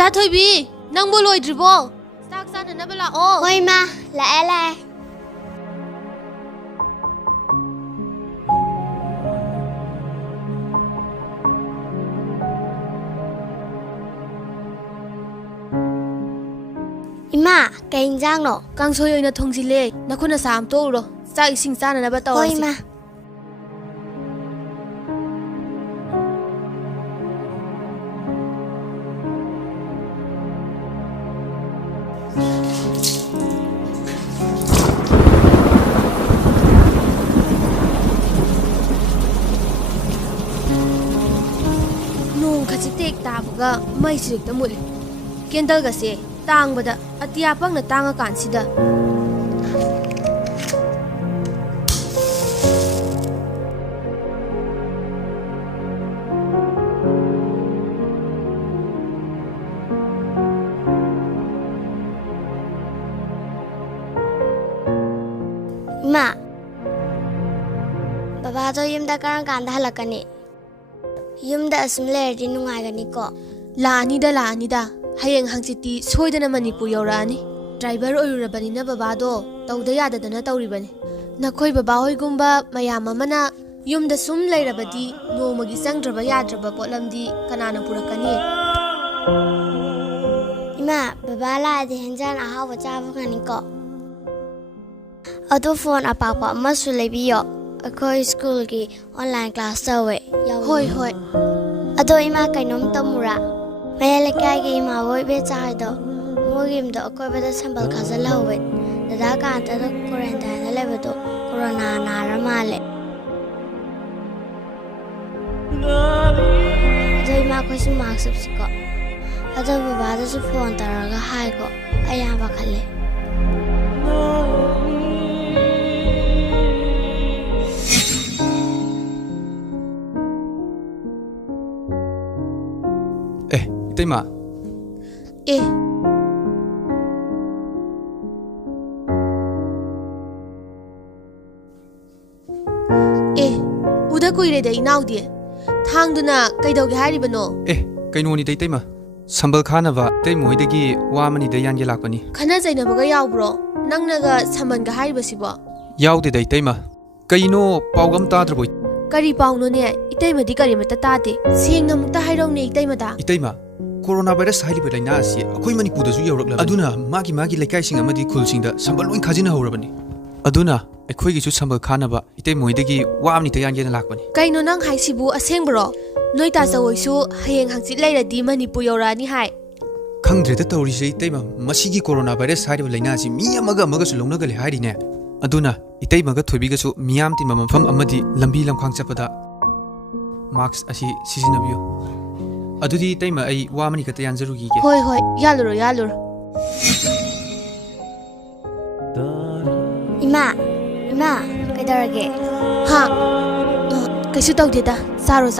Isa Thoibi nang bo loidribo sak sananaba la'o Hoi ma la'e Ima kay injang no Kangsoy oina thongjile nakhona sam to uro sak ising sananaba Hoi tawasi ma nong khachitek tabaga mai sirikta mule kendal gase tangbada atiya pangna tanga kansida Ima Baba to yumda karang kanda halakani Yumda asum lerdi nungaigani ko laanida hayeng hangchiti soidana manipur yaurani driver oyurabanina babado tawda yadadana tawribani nakhoi baba hoigumba mayam amana yumda sum leirabadi nomagi sangdraba yadraba potlamdi kanana purakani Ima baba la adi henjan ahawa chabangani ko Ado phone apapa masu lebiyo akoi school ki online class tawe hoi Ado ima kainom tamura Mayala kaya ki ima boy be chahdo Mugim do akoi bada sambal khazal hawe Dada ka anta do quarantine lebe do corona nara male Ado ima koi su mark subsiko Ado baba do su phone taraga hai ko Ayang bakale Tema uda kuire da inaudi thangduna kaidauge haribano kainoni dei tema sambal khanaba tei moidagi wamani de yange lakpani khana jainabaga yawbro nangnaga samanga haribasibo yawde dei tema kaino paugam tadrbo kari pauno ne itaimadi kari mata tate sengna mukta hairong ne itaimada itaima corona virus haili belaina asi akoi manipur da su yorok la aduna magi lekai sing amadi khul sing da sambal loin khajina horabani aduna akoi gi su sambal khanaba itai moidagi wamni tayan ge na lakpani kaino nang haisibu asengbro noita jawoisu hayeng hangchit lairadi manipur yorani hai khangdre da tawri sei itaima masigi corona virus haili belaina asi mi amaga su longna gale hairi ne aduna itai maga thoibi ga su miyam tin mamam amadi lambi lamkhang chapada mask asi sizinabiyo adudi taima ai wamani ka tayan jarugi ge hoi yaluro Ima kaidarage ha kaisu tawdeda zaro